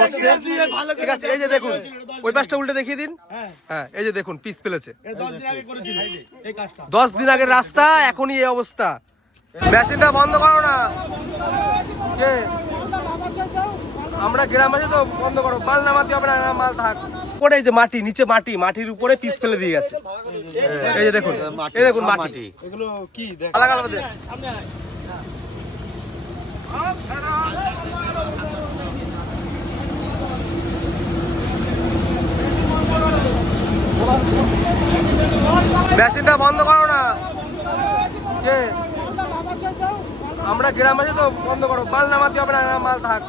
হচ্ছে। ঠিক আছে এই যে দেখুন ওই পাশটা উল্টে দেখিয়ে দিন। হ্যাঁ। এই যে দেখুন পিস ফেলেছে। দশ দিন আগের রাস্তা এখনই এই অবস্থা। মেশিনটা বন্ধ করো না। আমরা গ্রাম তো বন্ধ করো। মাল নামাতে হবে না মাল থাক। উপরে এই যে মাটি নিচে মাটি মাটির উপরে পিস ফেলে দিয়ে গেছে। এই যে দেখুন এই দেখুন মাটি। এগুলো কি? আলাদা আলাদা মেশিনটা বন্ধ করো না। কে? আমরা গ্রাম আছে তো বন্ধ করো। মাল নামাতে হবে না না, মাল থাক।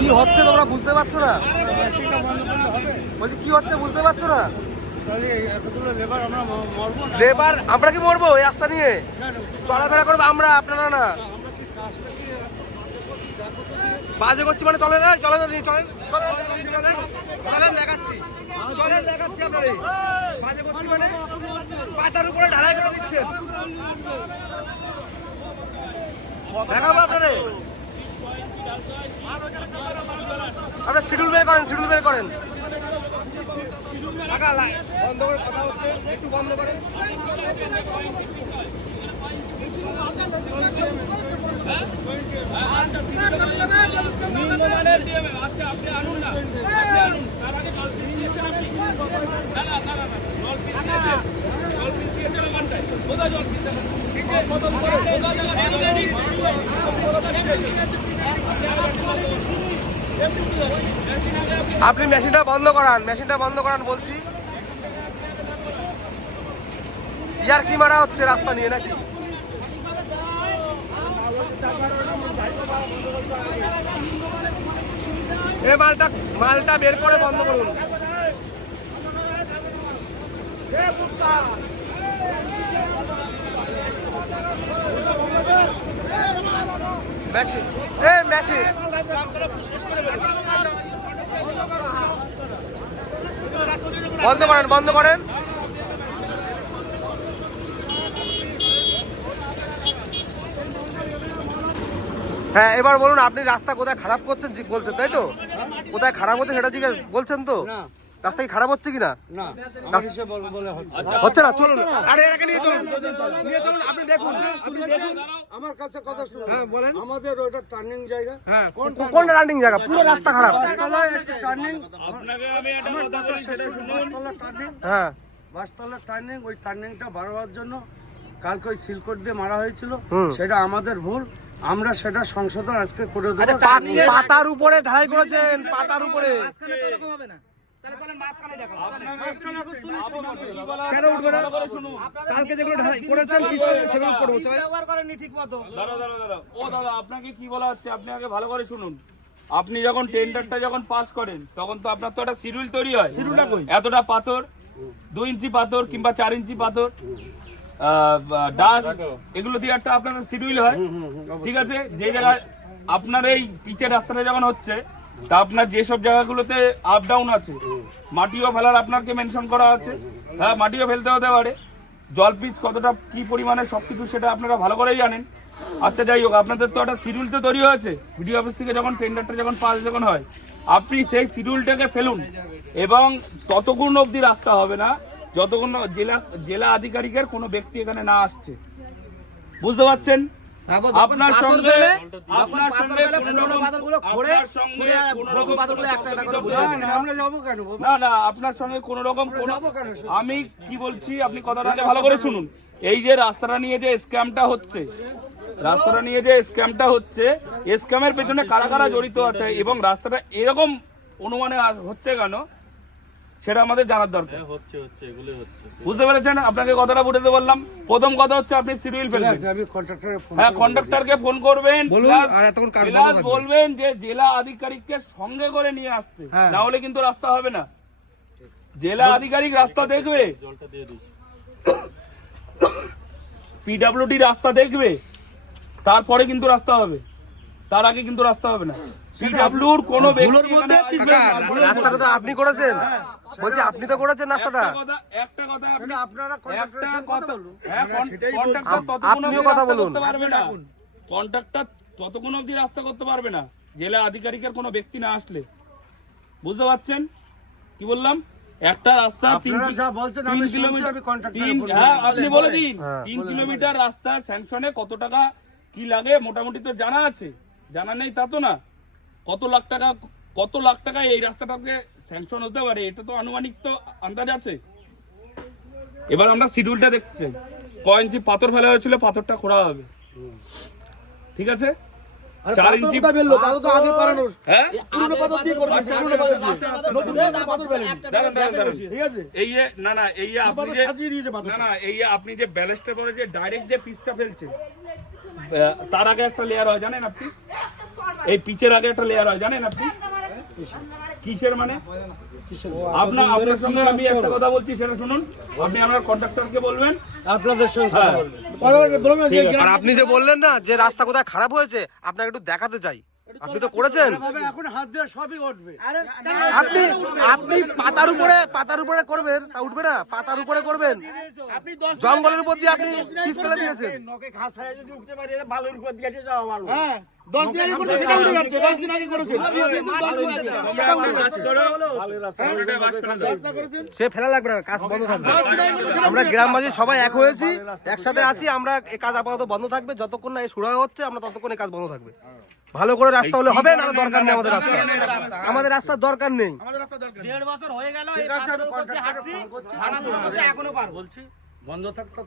কি হচ্ছে তোমরা বুঝতে পারছ না? বলছি, কি হচ্ছে বুঝতে পারছ না? লেবার, আমরা কি মরবো এই রাস্তা নিয়ে? চলাফেরা করব আমরা, আপনারা না? বাজে করছি মানে চলে না? চলে না চলেন, দেখাচ্ছি। মানে পাতার উপরে ঢালাই করে আপনাদের। আপনার শিডিউল বের করেন, শিডিউল বের করেন। বন্ধ করে কথা হচ্ছে, একটু বন্ধ করেন। আপনি মেশিনটা বন্ধ করান, মেশিনটা বন্ধ করান বলছি। ইয়ার কি মারা হচ্ছে রাস্তা নিয়ে নাকি? এ মালটা মালটা বের করে বন্ধ করুন। বন্ধ করেন বন্ধ করেন। হ্যাঁ এবার বলুন, আপনি রাস্তা কোথায় খারাপ করছেন বলছেন, তাই তো? কোথায় খারাপ হচ্ছে সেটা জিজ্ঞেস বলছেন তো? রাস্তা কি খারাপ হচ্ছে কিনা? বলে- বলে হচ্ছে। হচ্ছে না চলুন। আরে এটাকে নিয়ে চলুন। নিয়ে চলুন আপনি দেখুন। আপনি দেখুন, আমার কাছে কথা শুনুন। হ্যাঁ বলেন। আমাদের ওটা টার্নিং জায়গা। হ্যাঁ কোনটা রানিং জায়গা? পুরো রাস্তা খারাপ। একটা টার্নিং আমার কথা শেষ করুন। বাসতলা টার্নিং হ্যাঁ। বাসতলা টার্নিং ওই টার্নিংটা বাড়াবার জন্য কালকে ওই সিলকোট দিয়ে মারা হয়েছিল। সেটা আমাদের ভুল। আমরা সেটা সংশোধন আজকে করে দেবো। পাতার উপরে ঢালাই করেছেন পাতার উপরে। কেন উঠবে না। কালকে যেগুলো করেছেন সেগুলো করব চলেন। দাঁড়া দাঁড়া দাঁড়া ও দাদা আপনাকে কি বলা হচ্ছে? আপনি আগে ভালো করে শুনুন। আপনি যখন টেন্ডারটা যখন পাস করেন তখন তো আপনার তো একটা শিডিউল তৈরি হয়। এতটা পাথর দুই ইঞ্চি পাথর কিংবা চার ইঞ্চি পাথর ডাস এগুলো দিয়ে একটা আপনার শিডিউল হয়। ঠিক আছে? যে জায়গায় আপনার এই পিচের রাস্তাটা যখন হচ্ছে তা আপনার যেসব জায়গাগুলোতে আপ ডাউন আছে মাটিও ফেলার আপনাকে মেনশন করা আছে। হ্যাঁ মাটিও ফেলতে হতে পারে। জল পিচ কতটা কি পরিমাণে সবকিছু সেটা আপনারা ভালো করেই জানেন। আচ্ছা যাই হোক আপনাদের তো একটা শিডিউল তো তৈরি হয়েছে। ভিডিও অফিস থেকে যখন টেন্ডারটা যখন পাস যখন হয় আপনি সেই শিডিউলটাকে ফেলুন। এবং ততক্ষণ অবধি রাস্তা হবে না যতক্ষণ জেলা জেলা আধিকারিকের কোনো ব্যক্তি এখানে না আসছে। বুঝতে পারছেন? আপনার সঙ্গে আপনার সঙ্গে আপনার সঙ্গে কোনো রকম না, না, আমরা যাব কেন না না আপনার সঙ্গে কোন রকম কোন আমি কি বলছি আপনি কথাটা আগে ভালো করে শুনুন। এই যে রাস্তাটা নিয়ে যে স্ক্যামটা হচ্ছে রাস্তাটা নিয়ে যে স্ক্যামটা হচ্ছে স্ক্যামের পেছনে কারা কারা জড়িত আছে এবং রাস্তাটা এরকম অনুমানে হচ্ছে কেন? সেটা আমাদের জানার দরকার। হচ্ছে হচ্ছে এগুলোই হচ্ছে। বুঝতে পেরেছেন? আপনাকে কথাটা বুঝতে বললাম। প্রথম কথা হচ্ছে আপনি সিরিয়াল ঠিক ফেলবেন। আমি কন্ট্রাক্টরে ফোন হ্যাঁ ফোন করবেন আর এতক্ষণ কাজ বন্ধ বলবেন যে জেলা আধিকারিককে সঙ্গে করে নিয়ে আসতে। হ্যাঁ। না হলে কিন্তু রাস্তা হবে না। জেলা আধিকারিক রাস্তা দেখবে। জলটা দিয়ে দিস। পিডাব্লিউডি রাস্তা দেখবে। তারপরে কিন্তু রাস্তা হবে। তার আগে কিন্তু রাস্তা হবে না। সিডাব্লিউর কোনো রাস্তাটা তো আপনি করেছেন। বলছি আপনি তো করেছেন রাস্তাটা। একটা কথা আপনি আপনারা কন্ট্রাক্টরের কথা বলুন। হ্যাঁ কন্ট্রাক্টর আপনিও কথা বলুন। কন্ট্রাক্টর ততক্ষণ অবধি রাস্তা করতে পারবে না। জেলা আধিকারিকের কোনো ব্যক্তি না আসলে। বুঝতে পারছেন? কি বললাম? একটা রাস্তা হ্যাঁ। আপনি বলে দিন। হ্যাঁ। তিন কিলোমিটার রাস্তা স্যাংশনে কত টাকা কি লাগে মোটামুটি তো জানা আছে। জানা নেই তা তো না। কত লাখ টাকা কত লাখ টাকা এই রাস্তাটাকে স্যাংশন হতে পারে এটা তো আনুমানিক তো আন্দাজ আছে। এবার আমরা শিডিউলটা দেখছি। ক ইঞ্চি পাথর ফেলা হয়েছিল পাথরটা খোঁড়া হবে। ঠিক আছে? চার ইঞ্চি হ্যাঁ। এই না না এই আপনি যে না না এই যে আপনি যে ব্যালেস্টের পরে যে ডাইরেক্ট যে পিসটা ফেলছেন আহ, তার আগে একটা লেয়ার হয় জানেন আপনি? এই পিচের আগে একটা লেয়ার হয় জানেন আপনি? কিসের মানে? আপনার আপনার সঙ্গে আমি একটা কথা বলছি সেটা শুনুন। আপনি আমার কন্ট্রাক্টরকে বলবেন। আপনাদের সঙ্গে হ্যাঁ। আর আপনি যে বললেন না যে রাস্তা কোথায় খারাপ হয়েছে আপনাকে একটু দেখাতে চাই। আপনি তো করেছেন। এখন হাত দিয়ে সবই উঠবে। আপনি আপনি পাতার উপরে পাতার উপরে করবেন তা উঠবে না। পাতার উপরে করবেন। আপনি জঙ্গলের উপর দিয়ে আপনি পিস ফেলে দিয়েছেন। নকে ঘাস যদি উঠতে পারে বালুর উপর দিয়ে যাওয়া ভালো। দাও। সে ফেলা লাগবে না কাজ বন্ধ থাকবে। আমরা গ্রামবাসী সবাই এক হয়েছি একসাথে আছি আমরা এই কাজ আপাতত বন্ধ থাকবে যতক্ষণ না এই শুরু হচ্ছে আমরা ততক্ষণ এই কাজ বন্ধ থাকবে। ভালো করে রাস্তা হলে হবে না দরকার নেই আমাদের রাস্তা। আমাদের রাস্তার দরকার নেই। আমি কন্ট্রাক্টরকে ফোন করছি। এখনও পার বলছি। বন্ধ থাকতো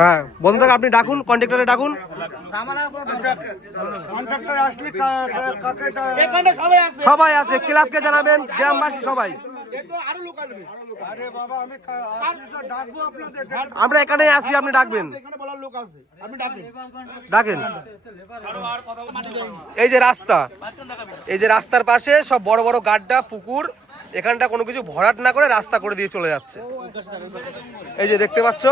হ্যাঁ বন্ধ থাক আপনি ডাকুন কন্ট্রাক্টরে ডাকুন। সবাই আছে ক্লাবকে জানাবেন গ্রামবাসী সবাই। আরে বাবা আমি কা- আসলে তো ডাকবো আপনাদের। আমরা এখানে আছি আপনি ডাকবেন। ডাকেন। এই যে রাস্তা এই যে রাস্তার পাশে সব বড় বড় গাড্ডা পুকুর এখানটা কোনো কিছু ভরাট না করে রাস্তা করে দিয়ে চলে যাচ্ছে। এই যে দেখতে পাচ্ছ?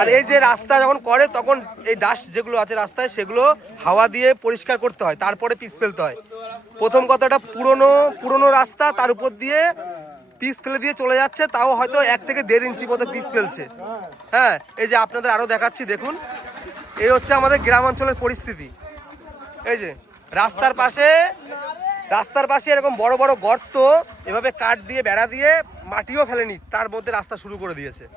আর এই যে রাস্তা যখন করে তখন এই ডাস্ট যেগুলো আছে রাস্তায় সেগুলো হাওয়া দিয়ে পরিষ্কার করতে হয় তারপরে পিস ফেলতে হয়। প্রথম কথাটা পুরনো পুরনো রাস্তা তার উপর দিয়ে পিস ফেলে দিয়ে চলে যাচ্ছে, তাও হয়তো এক থেকে দেড় ইঞ্চি মতো পিস ফেলছে। হ্যাঁ এই যে আপনাদের আরও দেখাচ্ছি, দেখুন। এই হচ্ছে আমাদের গ্রাম অঞ্চলের পরিস্থিতি। এই যে, রাস্তার পাশে রাস্তার পাশে এরকম বড় বড় গর্ত, এভাবে কাঠ দিয়ে, বেড়া দিয়ে মাটিও ফেলেনি, তার মধ্যে রাস্তা শুরু করে দিয়েছে।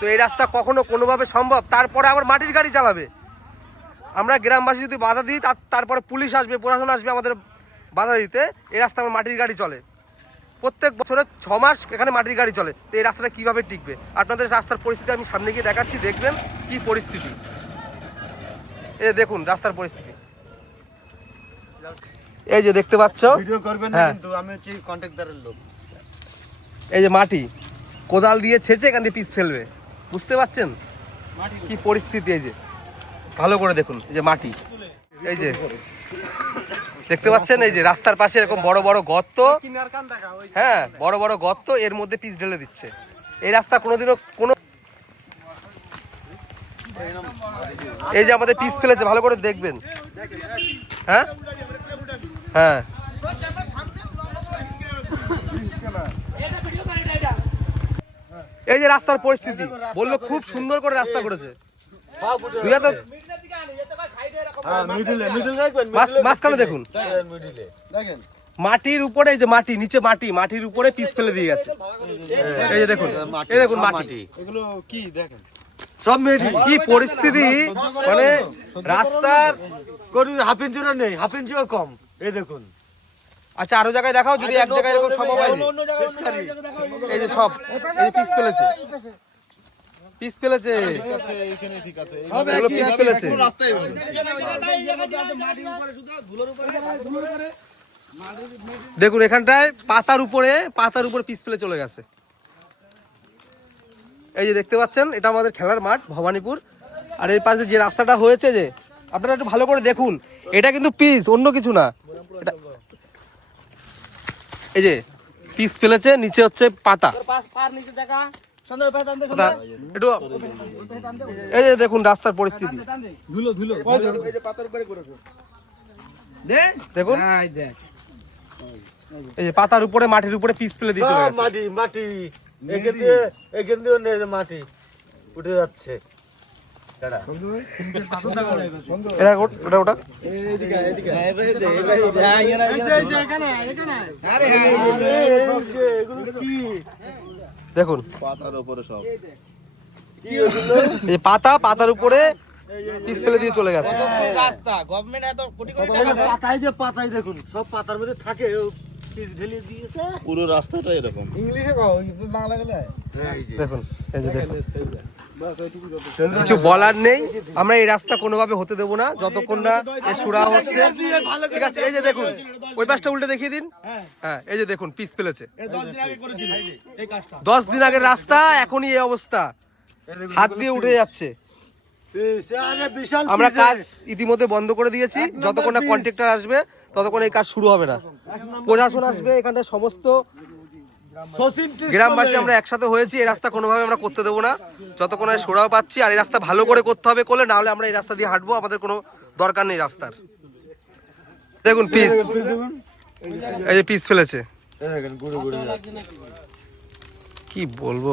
তো এই রাস্তা কখনো কোনোভাবে সম্ভব? তারপরে আবার মাটির গাড়ি চালাবে। আমরা গ্রামবাসী যদি বাধা দিই, তার- তারপরে পুলিশ আসবে, প্রশাসন আসবে আমাদের বাধা দিতে, এই রাস্তা আমার মাটির গাড়ি চলে। প্রত্যেক বছরে ছ মাস এখানে মাটির গাড়ি চলে। তো এই রাস্তাটা কীভাবে টিকবে? আপনাদের রাস্তার পরিস্থিতি আমি সামনে গিয়ে দেখাচ্ছি দেখবেন কি পরিস্থিতি। যে দেখুন রাস্তার পরিস্থিতি। এই যে দেখতে পাচ্ছ? ভিডিও করবেন না হ্যাঁ। কিন্তু আমি হচ্ছে কন্ট্রাক্টরের লোক। এই যে মাটি কোদাল দিয়ে ছেঁচে এখান দিয়ে পিস ফেলবে। বুঝতে পারছেন? কি পরিস্থিতি এই যে। ভালো করে দেখুন এই যে মাটি। এই যে। দেখতে পাচ্ছেন? এই যে রাস্তার পাশে এরকম বড় বড় গর্ত। হ্যাঁ বড় বড় গর্ত এর মধ্যে পিস ঢেলে দিচ্ছে। এই রাস্তা কোনোদিনও কোনো এই যে আমাদের পিস ফেলেছে ভালো করে দেখবেন। হ্যাঁ? হ্যাঁ। এই যে রাস্তার পরিস্থিতি বলল খুব সুন্দর করে রাস্তা করেছে। হ্যাঁ মিডিলে মিডিল দেখবেন মাঝ- মাঝখানে দেখুন। দেখেন মিডিলে। দেখেন। মাটির উপরে এই যে মাটি নিচে মাটি মাটির উপরে পিস ফেলে দিয়ে গেছে। এই যে দেখুন এই দেখুন মাটি। এগুলো কি দেখেন? সব মেটি কি পরিস্থিতি? মানে রাস্তার করি হাফ ইঞ্চিরও নেই হাফ ইঞ্চিও কম। এই দেখুন। আচ্ছা আরও জায়গায় দেখাও যদি এক জায়গায় এরকম সম্ভব হয় এই যে সব। এই পিস ফেলেছে পিস ফেলেছে। এখানে ঠিক আছে এগুলো পিস ফেলেছে। দেখুন এখানটায় পাতার উপরে পাতার উপরে পিস ফেলে চলে গেছে। এই যে দেখতে পাচ্ছেন এটা আমাদের খেলার মাঠ ভবানীপুর। আর এর পাশে যে রাস্তাটা হয়েছে যে আপনারা একটু ভালো করে দেখুন এটা কিন্তু পিস অন্য কিছু না। এটা এই যে পিস ফেলেছে নিচে হচ্ছে পাতা। একটু এই যে দেখুন রাস্তার পরিস্থিতি। দেখুন। হ্যাঁ, এই যে পাতার উপরে মাটির উপরে পিস ফেলে দিয়ে মাটি মাটি। এখান দিয়ে এখান দিয়ে মাটি। উঠে যাচ্ছে। এটা ওটা ওটা। আরে, এই যে, কি? দেখুন। পাতার উপরে সব। এই পাতা পাতার উপরে পিস ফেলে দিয়ে চলে গেছে। রাস্তা গভর্নমেন্ট এত কোটি কোটি টাকা। পাতায় যে পাতায় দেখুন সব পাতার মধ্যে থাকে ও পিস ঢেলে দিয়েছে। পুরো রাস্তাটা এরকম। ইংলিশে কও বাংলা? গেলে এই যে দেখুন। এই যে দেখুন কিছু বলার নেই। আমরা এই রাস্তা কোনোভাবে হতে দেবো না। যতক্ষণ না সুরা হচ্ছে। ঠিক আছে, এই যে দেখুন, ওই পাশটা উল্টে দেখিয়ে দিন। হ্যাঁ এই যে দেখুন পিস ফেলেছে। দশ দিন আগের রাস্তা, এখনই এই অবস্থা। হাত দিয়ে উঠে যাচ্ছে। আমরা কাজ ইতিমধ্যে বন্ধ করে দিয়েছি। যতক্ষণ না কন্ট্রাক্টর আসবে, ততক্ষণ এই কাজ শুরু হবে না। প্রশাসন আসবে এখানে সমস্ত গ্রামবাসী। আমরা একসাথে হয়েছি এই রাস্তা কোনোভাবে আমরা করতে দেবো না। যতক্ষণ আমি সোরাও পাচ্ছি আর এই রাস্তা ভালো করে করতে হবে করলে নাহলে আমরা এই রাস্তা দিয়ে হাঁটবো আমাদের কোনো দরকার নেই রাস্তার। দেখুন পিস এই যে পিস ফেলেছে। কি বলব?